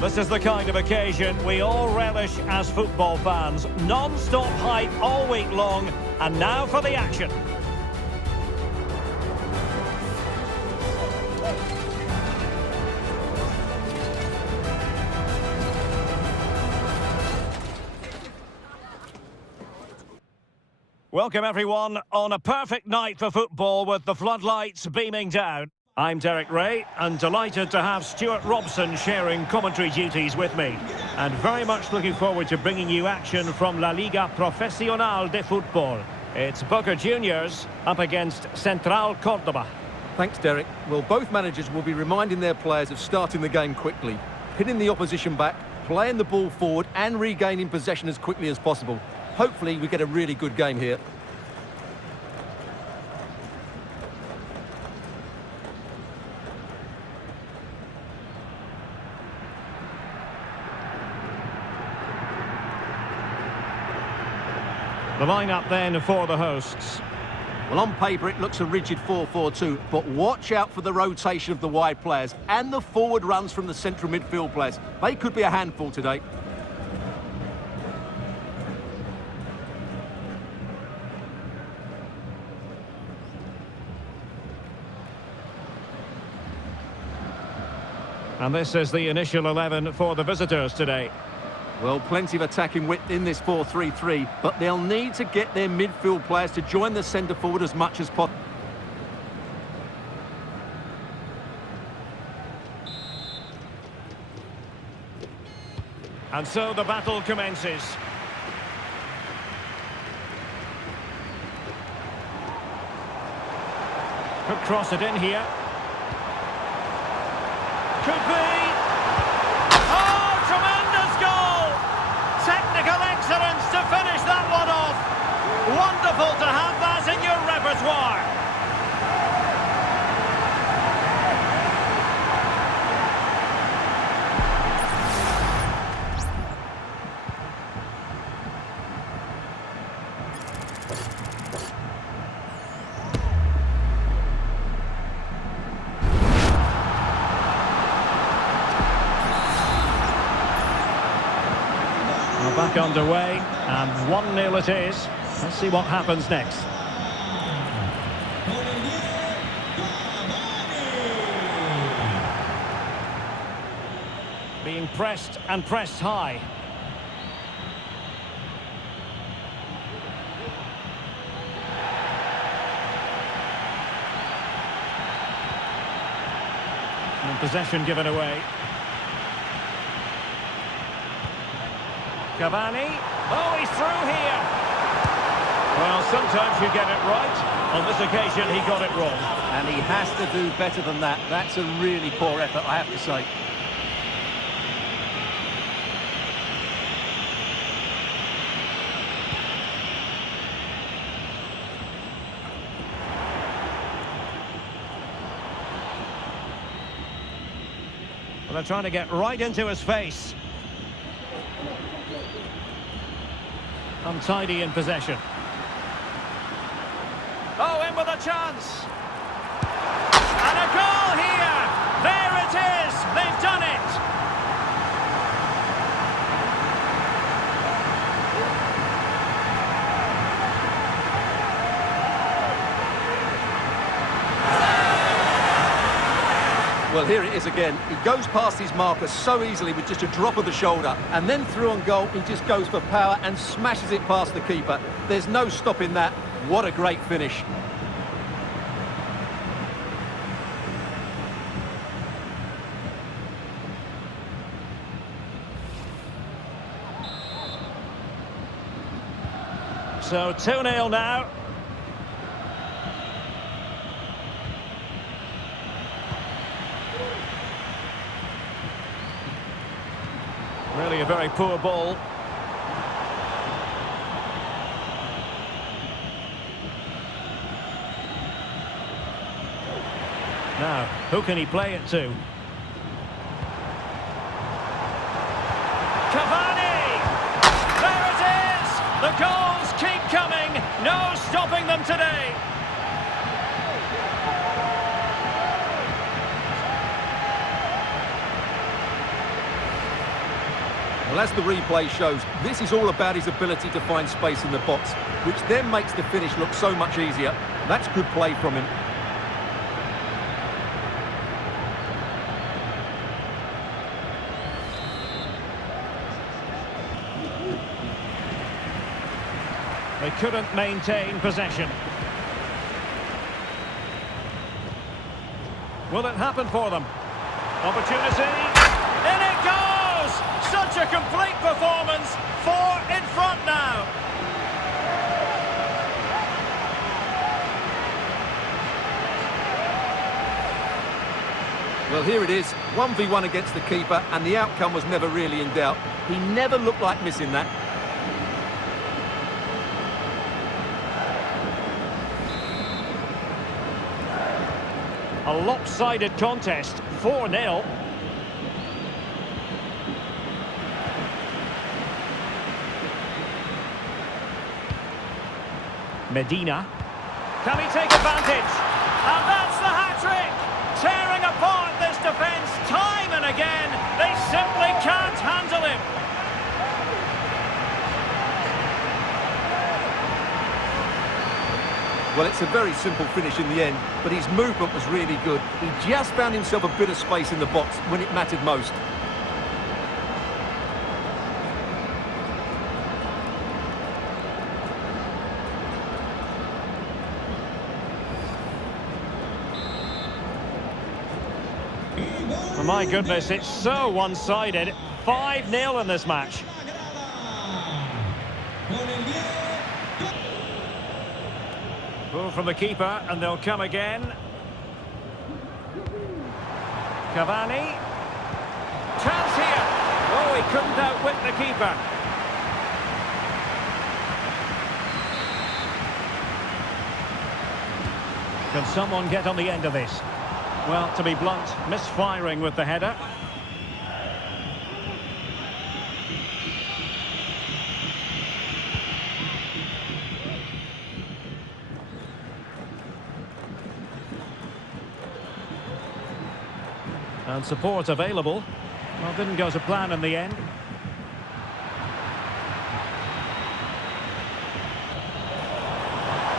This is the kind of occasion we all relish as football fans. Non-stop hype all week long, and now for the action. Welcome everyone on a perfect night for football with the floodlights beaming down. I'm Derek Ray and delighted to have Stuart Robson sharing commentary duties with me. And very much looking forward to bringing you action from La Liga Profesional de Fútbol. It's Boca Juniors up against Central Córdoba. Thanks, Derek. Well, both managers will be reminding their players of starting the game quickly, pinning the opposition back, playing the ball forward and regaining possession as quickly as possible. Hopefully we get a really good game here. The lineup then for the hosts. Well, on paper it looks a rigid 4-4-2, but watch out for the rotation of the wide players and the forward runs from the central midfield players. They could be a handful today. And this is the initial 11 for the visitors today. Well, plenty of attacking width in this 4-3-3, but they'll need to get their midfield players to join the centre forward as much as possible. And so the battle commences. Could cross it in here. Could be. Oh, tremendous goal! Technical excellence to finish that one off. Wonderful to have that in your repertoire. Back underway, and 1-0 it is. Let's see what happens next. Being pressed and pressed high. And possession given away. Cavani. Oh, he's through here. Well, sometimes you get it right. On this occasion, he got it wrong. And he has to do better than that. That's a really poor effort, I have to say. Well, they're trying to get right into his face. Untidy in possession. Oh, in with a chance. And a goal here. There it is. They've done it. Well, here it is again. He goes past his marker so easily with just a drop of the shoulder, and then through on goal, he just goes for power and smashes it past the keeper. There's no stopping that. What a great finish. So 2-0 now. Really a very poor ball. Now, who can he play it to? Cavani! There it is! The goals keep coming. No stopping them today. Well, as the replay shows, this is all about his ability to find space in the box, which then makes the finish look so much easier. That's good play from him. They couldn't maintain possession. Will it happen for them? Opportunity. In it goes! Such a complete performance. 4 in front now. Well, here it is. 1v1 against the keeper, and the outcome was never really in doubt. He never looked like missing that. A lopsided contest, 4-0. Medina. Can he take advantage? And that's the hat-trick! Tearing apart this defence time and again. They simply can't handle him. Well, it's a very simple finish in the end, but his movement was really good. He just found himself a bit of space in the box when it mattered most. Oh my goodness, it's so one-sided. 5-0 in this match. Ball from the keeper, and they'll come again. Cavani. Chance here. Oh, he couldn't outwit the keeper. Can someone get on the end of this? Well, to be blunt, misfiring with the header. And support available. Well, didn't go to plan in the end.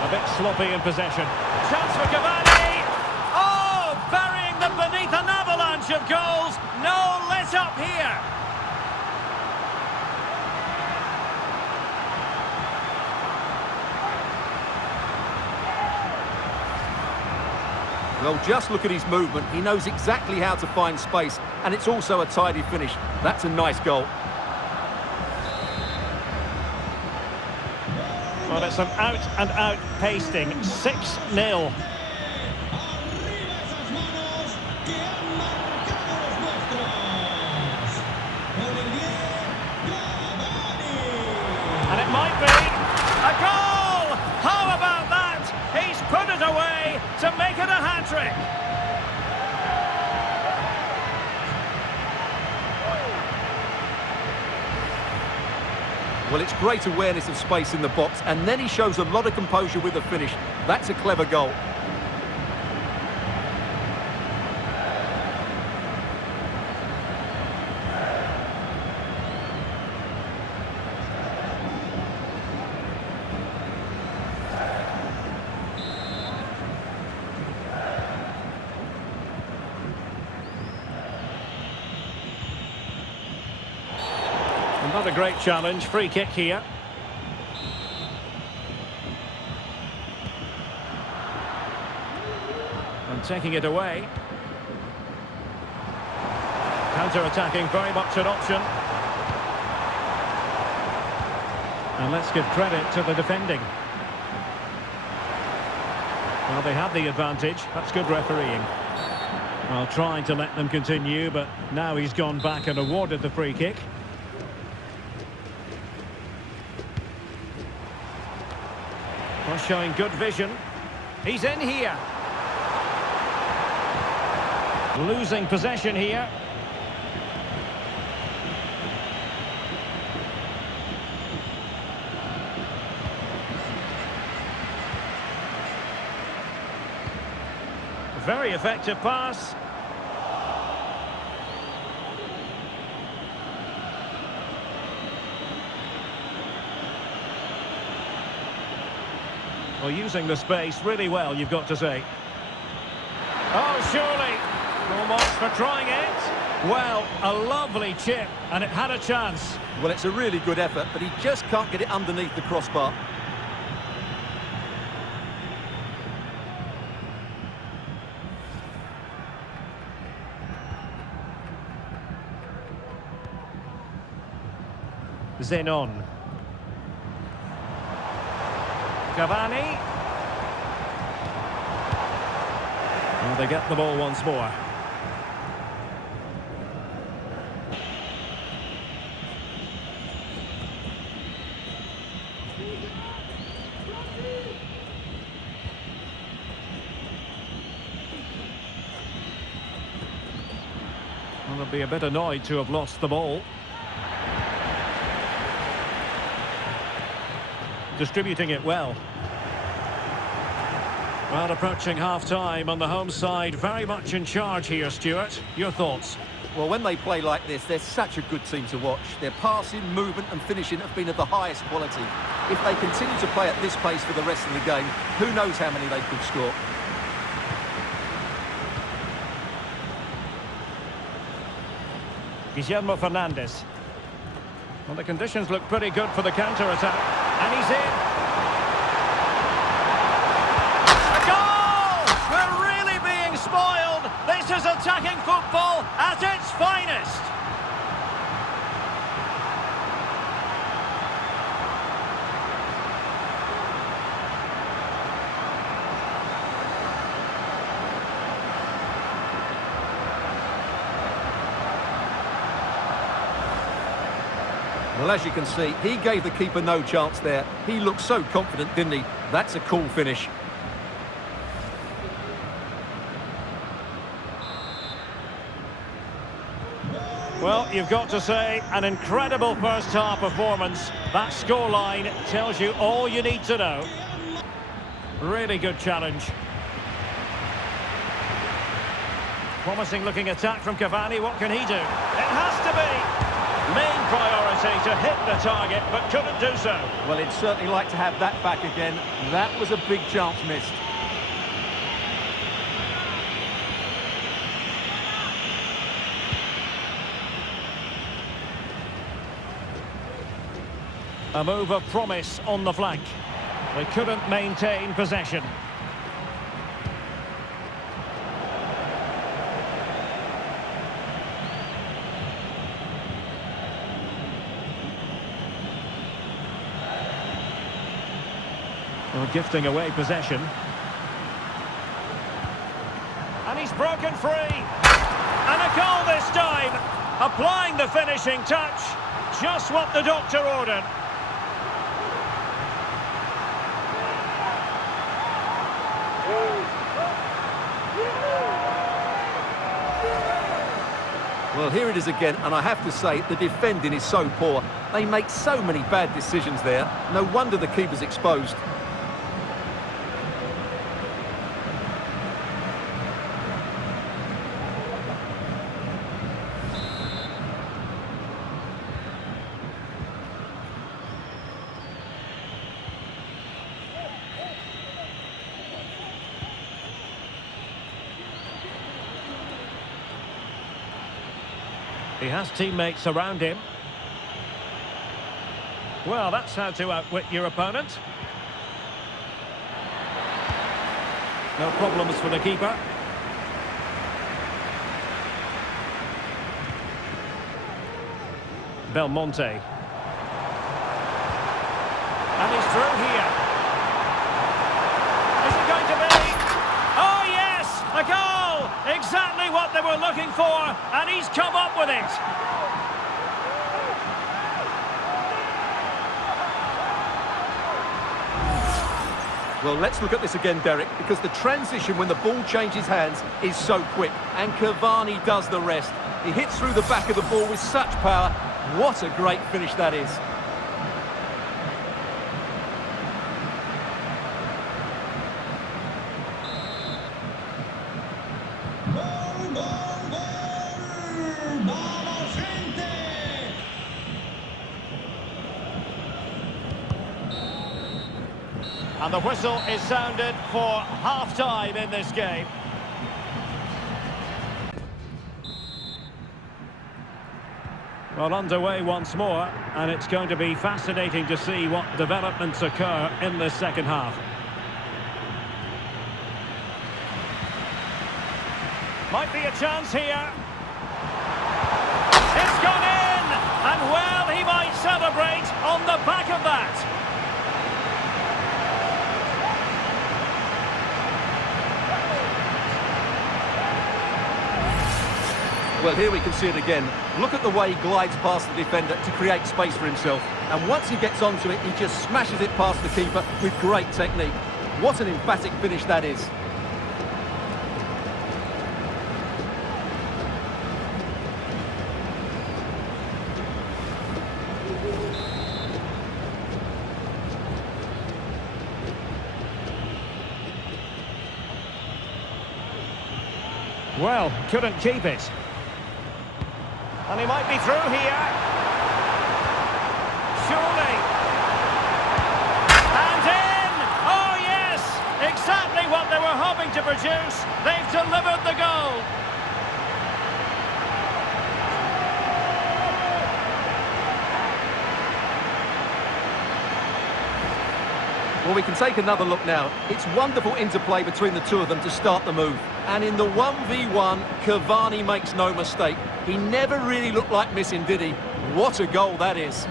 A bit sloppy in possession. Chance for Cavani! Oh, burying them beneath an avalanche of goals. No let up here. Well, just look at his movement. He knows exactly how to find space, and it's also a tidy finish. That's a nice goal. Well, it's an out-and-out pasting. 6-0. And it might be a goal! How about that? He's put it away to make it a hat-trick. Well, it's great awareness of space in the box, and then he shows a lot of composure with the finish. That's a clever goal. Not a great challenge. Free kick here. And taking it away. Counter-attacking, very much an option. And let's give credit to the defending. Well, they had the advantage. That's good refereeing. Well, trying to let them continue, but now he's gone back and awarded the free kick. Well, showing good vision. He's in here. Losing possession here. Very effective pass. Well, using the space really well, you've got to say. Oh, surely. Almost for trying it. Well, a lovely chip, and it had a chance. Well, it's a really good effort, but he just can't get it underneath the crossbar. Zenon. Cavani. And they get the ball once more. Well, they'll be a bit annoyed to have lost the ball. Distributing it well. Well, approaching half-time on the home side, very much in charge here, Stuart. Your thoughts? Well, when they play like this, they're such a good team to watch. Their passing, movement and finishing have been of the highest quality. If they continue to play at this pace for the rest of the game, who knows how many they could score. Guillermo Fernandes. Well, the conditions look pretty good for the counter-attack. And he's in. A goal! We're really being spoiled. This is attacking football at its finest. Well, as you can see, he gave the keeper no chance there. He looked so confident, didn't he? That's a cool finish. Well, you've got to say, an incredible first-half performance. That scoreline tells you all you need to know. Really good challenge. Promising-looking attack from Cavani. What can he do? It has to be! Main priority to hit the target, but couldn't do so. Well, he'd certainly like to have that back again. That was a big chance missed. A move of promise on the flank. They couldn't maintain possession. Well, gifting away possession. And he's broken free. And a goal this time. Applying the finishing touch. Just what the doctor ordered. Well, here it is again, and I have to say, the defending is so poor. They make so many bad decisions there. No wonder the keeper's exposed. He has teammates around him. Well, that's how to outwit your opponent. No problems for the keeper. Belmonte. And he's through here. Is it going to be? Oh, yes! A goal! Exactly what they were looking for, and he's come up with it. Well, let's look at this again, Derek, because the transition when the ball changes hands is so quick, and Cavani does the rest. He hits through the back of the ball with such power. What a great finish that is. And the whistle is sounded for half-time in this game. Well, underway once more, and it's going to be fascinating to see what developments occur in this second half. Might be a chance here. It's gone in! And well, he might celebrate on the back of that. Well, here we can see it again. Look at the way he glides past the defender to create space for himself. And once he gets onto it, he just smashes it past the keeper with great technique. What an emphatic finish that is. Well, couldn't keep it. And he might be through here. Surely. And in! Oh, yes! Exactly what they were hoping to produce. They've delivered the goal. Well, we can take another look now. It's wonderful interplay between the two of them to start the move. And in the 1v1, Cavani makes no mistake. He never really looked like missing, did he? What a goal that is.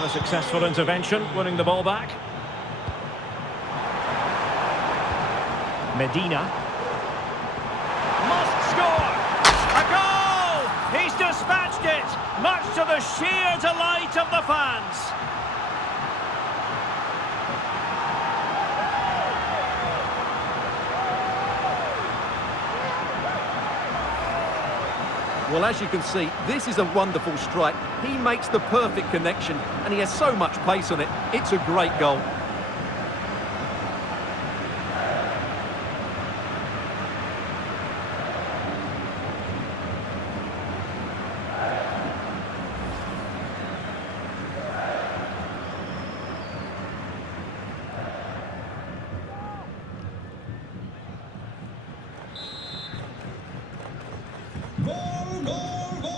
A successful intervention, winning the ball back. Medina. Must score! A goal! He's dispatched it, much to the sheer delight of the fans. Well, as you can see, this is a wonderful strike. He makes the perfect connection, and he has so much pace on it. It's a great goal. ¡Gol, gol, gol!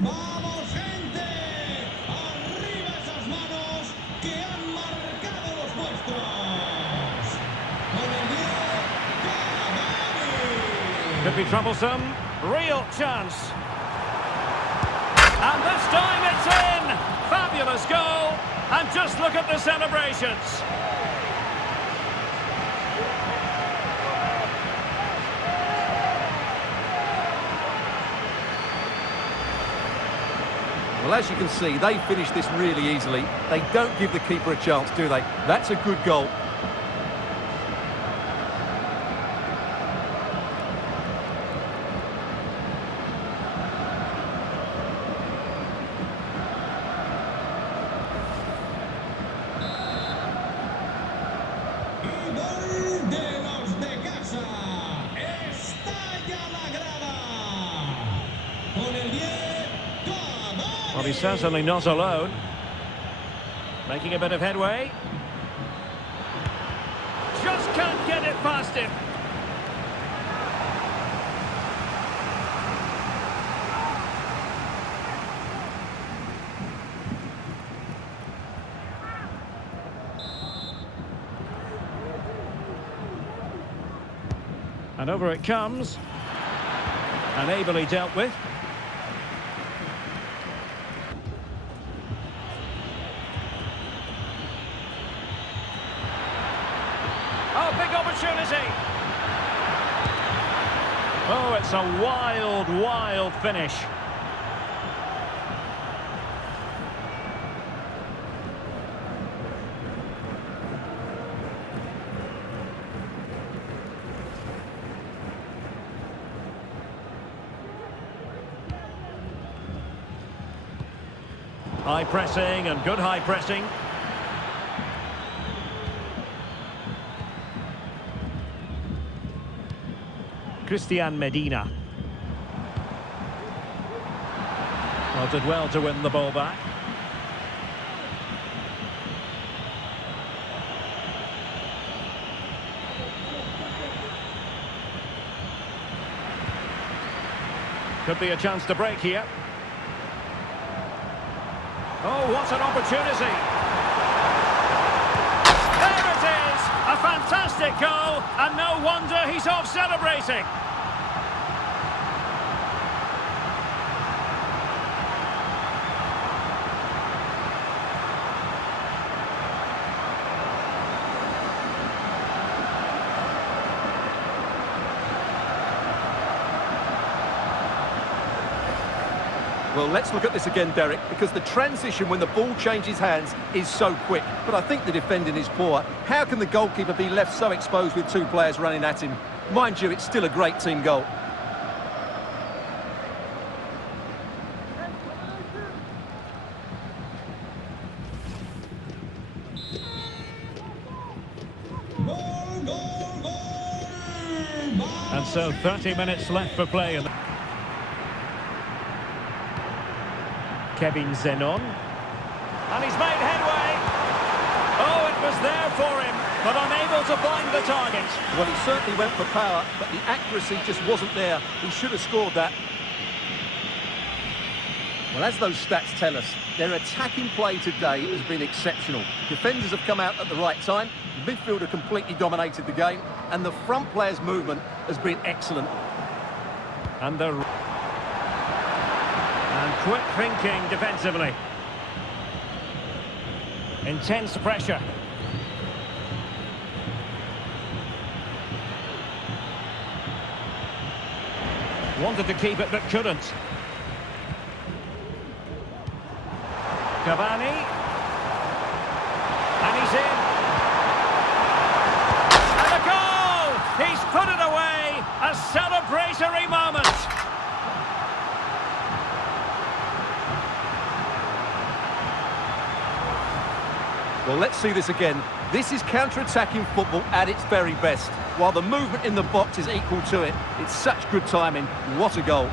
¡Vamos, gente! ¡Arriba esas manos que han marcado los vuestros! Con el 10, Cavani! Could be troublesome. Real chance. And this time it's in! Fabulous goal! And just look at the celebrations. Well, as you can see, they finish this really easily. They don't give the keeper a chance, do they? That's a good goal. Y gol de los de casa. Estalla la grada. Con el 10. Well, he's certainly not alone. Making a bit of headway. Just can't get it past him. And over it comes. And ably dealt with. Oh, big opportunity. Oh, it's a wild, wild finish. High pressing and good high pressing. Christian Medina. Well, did well to win the ball back. Could be a chance to break here. Oh, what an opportunity. There it is! A fantastic goal, and no wonder he's off celebrating. Well, let's look at this again, Derek, because the transition when the ball changes hands is so quick. But I think the defending is poor. How can the goalkeeper be left so exposed with two players running at him? Mind you, it's still a great team goal. Goal, goal, goal! And so 30 minutes left for play. Kevin Zenon. And he's made headway. Oh, it was there for him, but unable to find the target. Well, he certainly went for power, but the accuracy just wasn't there. He should have scored that. Well, as those stats tell us, their attacking play today has been exceptional. Defenders have come out at the right time, midfielder completely dominated the game, and the front player's movement has been excellent. And quick thinking defensively. Intense pressure. Wanted to keep it but couldn't. Cavani. And he's in. And a goal! He's put it away! A celebratory moment! Well, let's see this again. This is counter-attacking football at its very best. While the movement in the box is equal to it, it's such good timing. What a goal.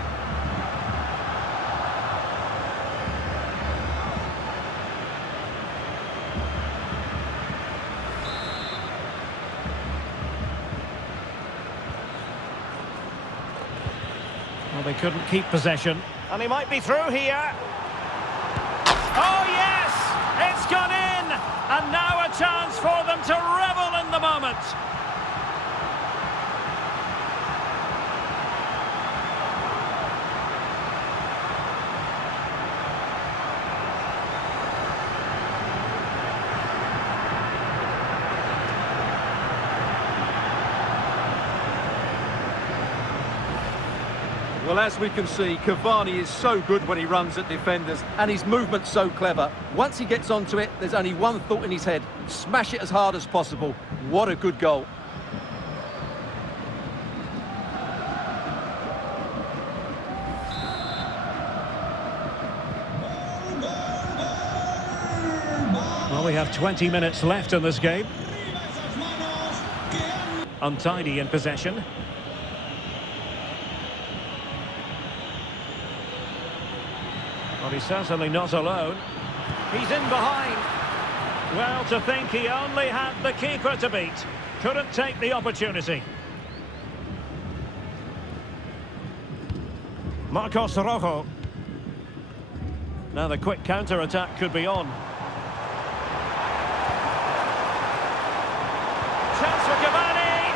Well, they couldn't keep possession. And he might be through here. Oh, yes! It's gone in! And now a chance for them to revel in the moment. Well, as we can see, Cavani is so good when he runs at defenders, and his movement's so clever. Once he gets onto it, there's only one thought in his head: smash it as hard as possible. What a good goal. Well, we have 20 minutes left in this game. Untidy in possession. Well, he's certainly not alone. He's in behind. Well, to think he only had the keeper to beat. Couldn't take the opportunity. Marcos Rojo. Now the quick counter-attack could be on. Chance for Cavani.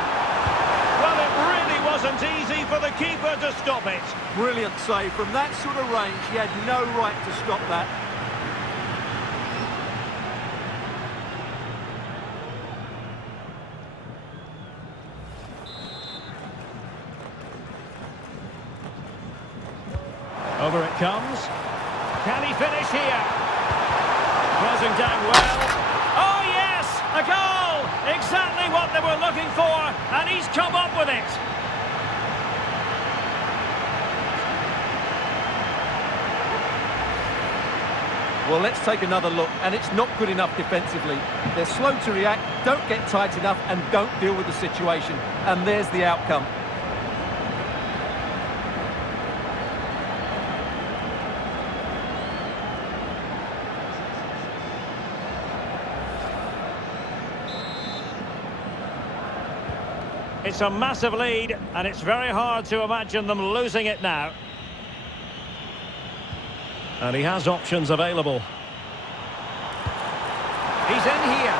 Well, it really wasn't easy for the keeper to stop it. Brilliant save. From that sort of range, he had no right to stop that. Over it comes. Can he finish here? Closing down well. Oh, yes! A goal! Exactly what they were looking for, and he's come up with it. Well, let's take another look, and it's not good enough defensively. They're slow to react, don't get tight enough, and don't deal with the situation. And there's the outcome. It's a massive lead, and it's very hard to imagine them losing it now. And he has options available. He's in here.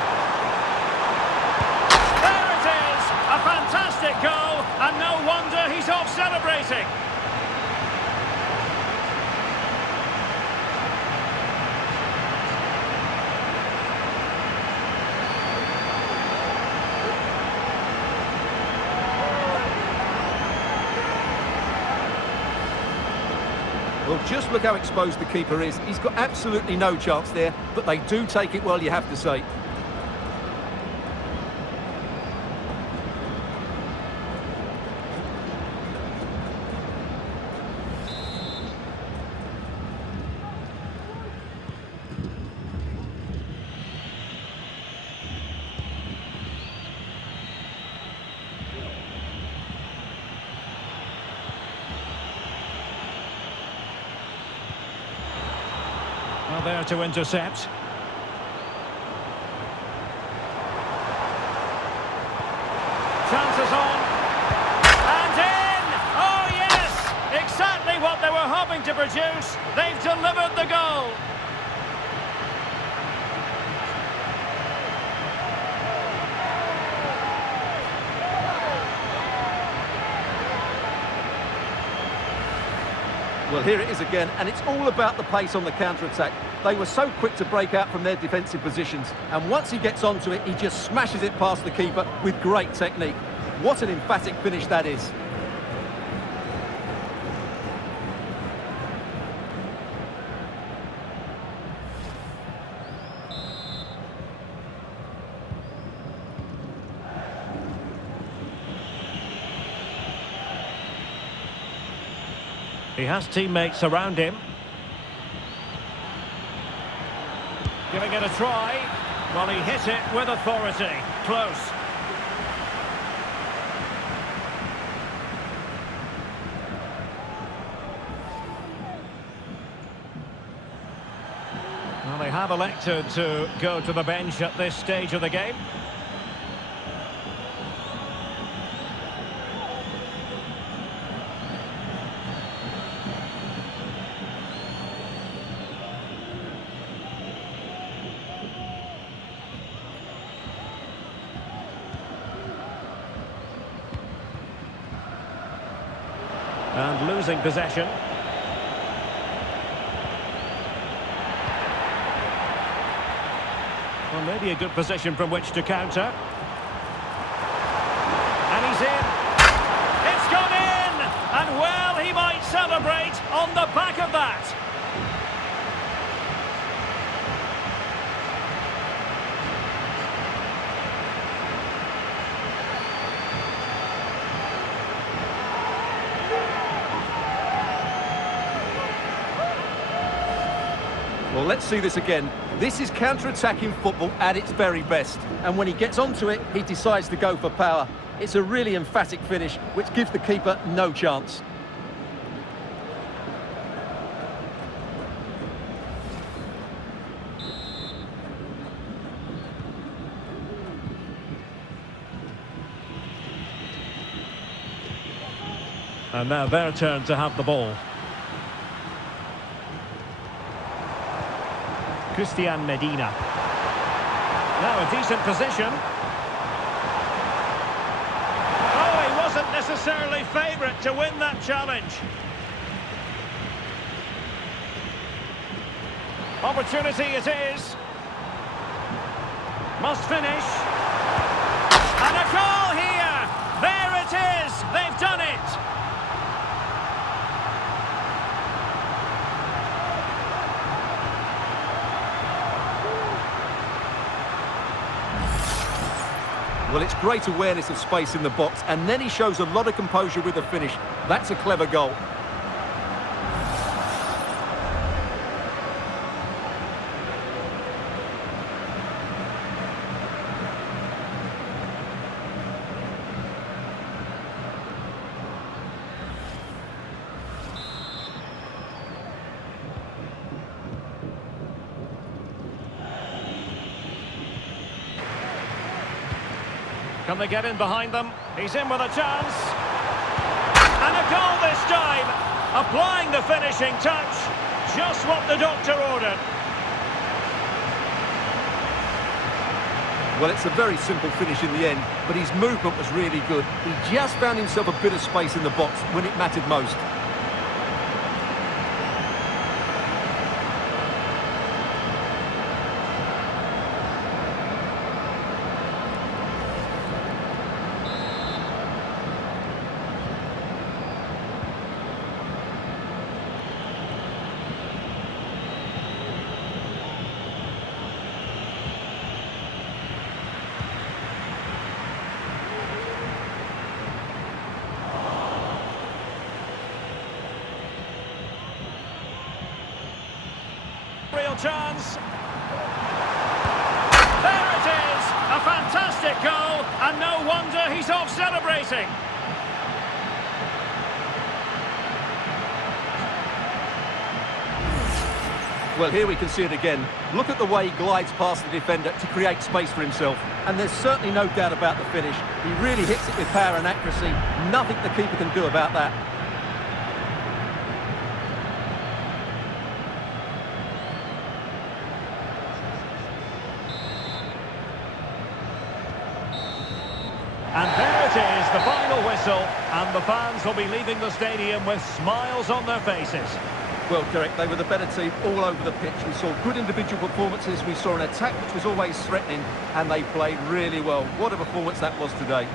There it is! A fantastic goal, and no wonder he's off celebrating. Well, just look how exposed the keeper is. He's got absolutely no chance there, but they do take it well, you have to say. Well, there to intercept. Chances on. And in! Oh, yes! Exactly what they were hoping to produce. They've delivered the goal. Well, here it is again, and it's all about the pace on the counter-attack. They were so quick to break out from their defensive positions, and once he gets onto it, he just smashes it past the keeper with great technique. What an emphatic finish that is. He has teammates around him. Giving it a try. Well, he hit it with authority. Close. Well, they have elected to go to the bench at this stage of the game. And losing possession. Well, maybe a good position from which to counter. And he's in. It's gone in! And well, he might celebrate on the back of that. Well, let's see this again. This is counter-attacking football at its very best. And when he gets onto it, he decides to go for power. It's a really emphatic finish, which gives the keeper no chance. And now their turn to have the ball. Christian Medina. Now a decent position. Oh, he wasn't necessarily favourite to win that challenge. Opportunity it is. Must finish. And a goal here! There it is! They've done it! Well, it's great awareness of space in the box, and then he shows a lot of composure with the finish. That's a clever goal. Can they get in behind them? He's in with a chance. And a goal this time! Applying the finishing touch. Just what the doctor ordered. Well, it's a very simple finish in the end, but his movement was really good. He just found himself a bit of space in the box when it mattered most. Real chance. There it is! A fantastic goal, and no wonder he's off celebrating. Well, here we can see it again. Look at the way he glides past the defender to create space for himself. And there's certainly no doubt about the finish. He really hits it with power and accuracy. Nothing the keeper can do about that. And there it is, the final whistle, and the fans will be leaving the stadium with smiles on their faces. Well, Derek, they were the better team all over the pitch. We saw good individual performances, we saw an attack which was always threatening, and they played really well. What a performance that was today.